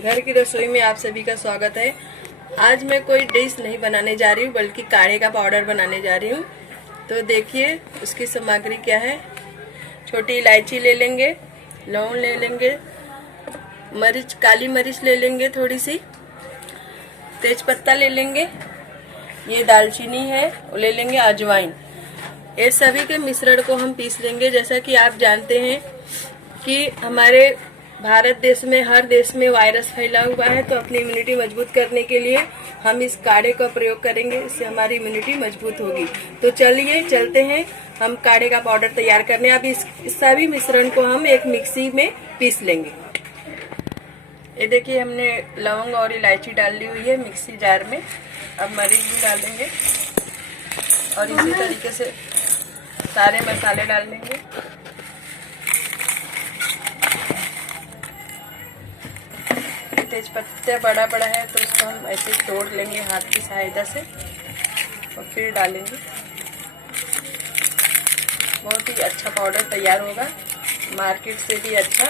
घर की रसोई में आप सभी का स्वागत है। आज मैं कोई डिश नहीं बनाने जा रही हूँ बल्कि काढ़े का पाउडर बनाने जा रही हूँ। तो देखिए उसकी सामग्री क्या है। छोटी इलायची ले लेंगे, लौंग ले लेंगे, मरीच काली मरीच ले लेंगे, थोड़ी सी तेज पत्ता ले लेंगे, ये दालचीनी है, वो ले लेंगे, अजवाइन। ये सभी के मिश्रण को हम पीस लेंगे। जैसा कि आप जानते हैं कि हमारे भारत देश में हर देश में वायरस फैला हुआ है, तो अपनी इम्यूनिटी मजबूत करने के लिए हम इस काढ़े का प्रयोग करेंगे। इससे हमारी इम्यूनिटी मजबूत होगी। तो चलिए चलते हैं हम काढ़े का पाउडर तैयार करने। अब इस सभी मिश्रण को हम एक मिक्सी में पीस लेंगे। ये देखिए हमने लौंग और इलायची डाल ली हुई है मिक्सी जार में। अब मरीच भी डाल देंगे और इसी तरीके से सारे मसाले डाल देंगे। तेज पत्ता बड़ा बड़ा है तो उसको हम ऐसे तोड़ लेंगे हाथ की सहायता से और फिर डालेंगे। बहुत ही अच्छा पाउडर तैयार होगा, मार्केट से भी अच्छा।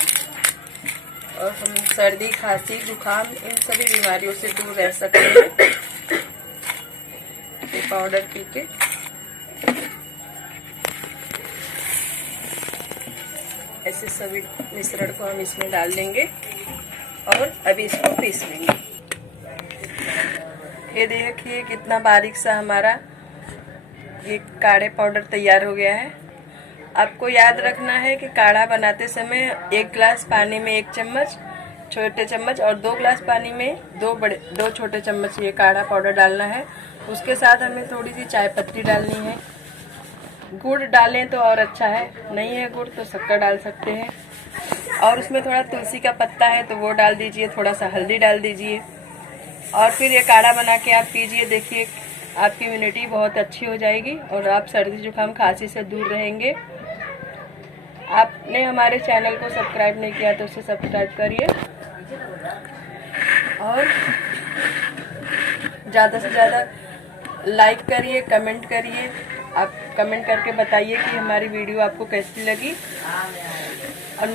और हम सर्दी, खांसी, जुकाम इन सभी बीमारियों से दूर रह सकते हैं ये पाउडर पी के। ऐसे सभी मिश्रण को हम इसमें डाल देंगे और अभी इसको पीस लेंगे। ये देखिए कितना बारीक सा हमारा ये काढ़े पाउडर तैयार हो गया है। आपको याद रखना है कि काढ़ा बनाते समय 1 गिलास पानी में 1 चम्मच छोटे चम्मच और 2 गिलास पानी में 2 छोटे चम्मच ये काढ़ा पाउडर डालना है। उसके साथ हमें थोड़ी सी चाय पत्ती डालनी है। गुड़ डालें तो और अच्छा है, नहीं है गुड़ तो शक्कर डाल सकते हैं। और उसमें थोड़ा तुलसी का पत्ता है तो वो डाल दीजिए, थोड़ा सा हल्दी डाल दीजिए और फिर ये काढ़ा बना के आप पीजिए। देखिए आपकी इम्यूनिटी बहुत अच्छी हो जाएगी और आप सर्दी जुकाम खांसी से दूर रहेंगे। आपने हमारे चैनल को सब्सक्राइब नहीं किया तो उसे सब्सक्राइब करिए और ज़्यादा से ज़्यादा लाइक करिए, कमेंट करिए। आप कमेंट करके बताइए कि हमारी वीडियो आपको कैसी लगी। और